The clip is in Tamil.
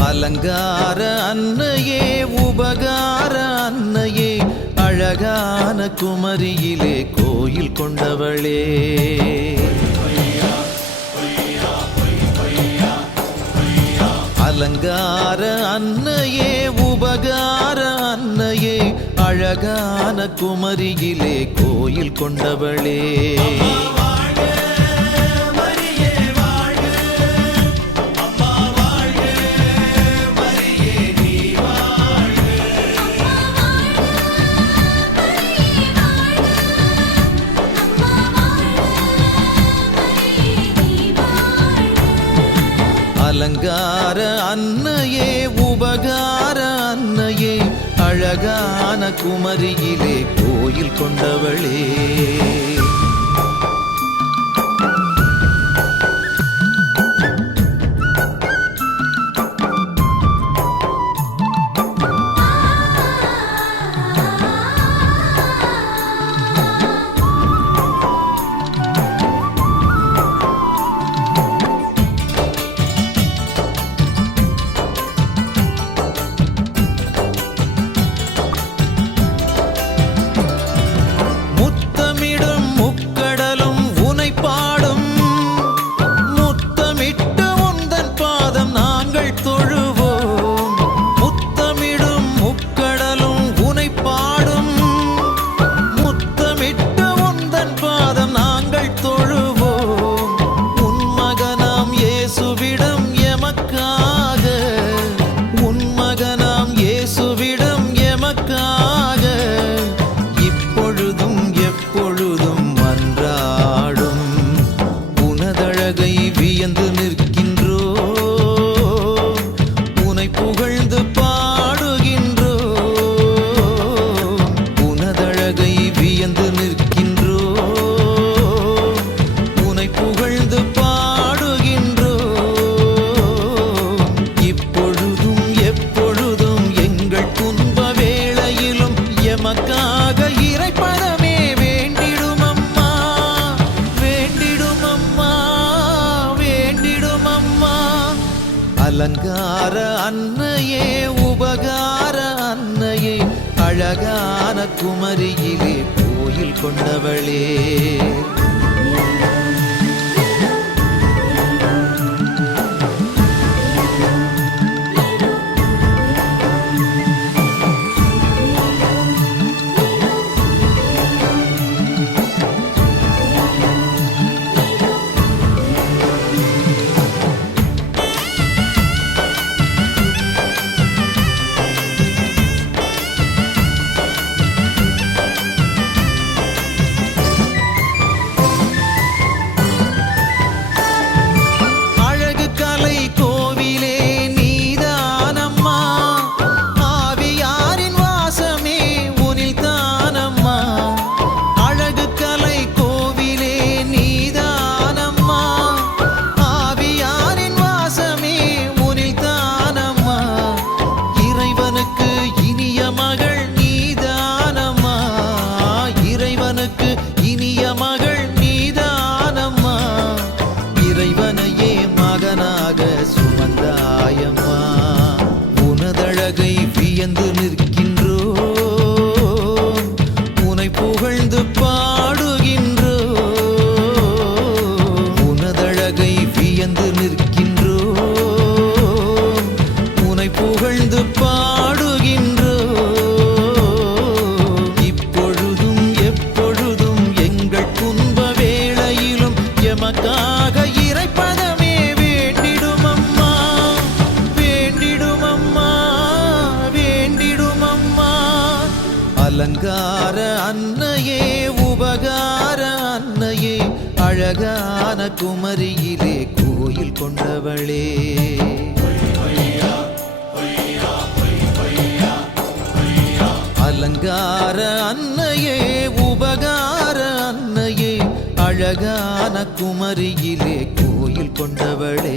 அலங்கார அன்னையே உபகார அன்னையே அழகான குமரியிலே கோயில் கொண்டவளே. அலங்கார அன்னையே உபகார அன்னையே அழகான குமரியிலே கோயில் கொண்டவளே. அலங்கார அன்னையே உபகார அன்னையே அழகான குமரியிலே கோயில் கொண்டவளே. அலங்கார அன்னையே உபகார அன்னையே அழகான குமரியிலே கோயில் கொண்டவளே. புகழ்ந்து பாடுகின்றோ. இப்பொழுதும் எப்பொழுதும் எங்கள் துன்ப வேளையிலும் எமக்காக இறைப்பதமே வேண்டிடும் அம்மா வேண்டிடும் அம்மா வேண்டிடும் அம்மா அலங்கார அன்னையே உபகார அன்னையே அழகான குமரியிலே கோயில் கொண்டவளே. அலங்கார அன்னையே உபகார அன்னையே அழகான குமரியிலே கோயில் கொண்டவளே.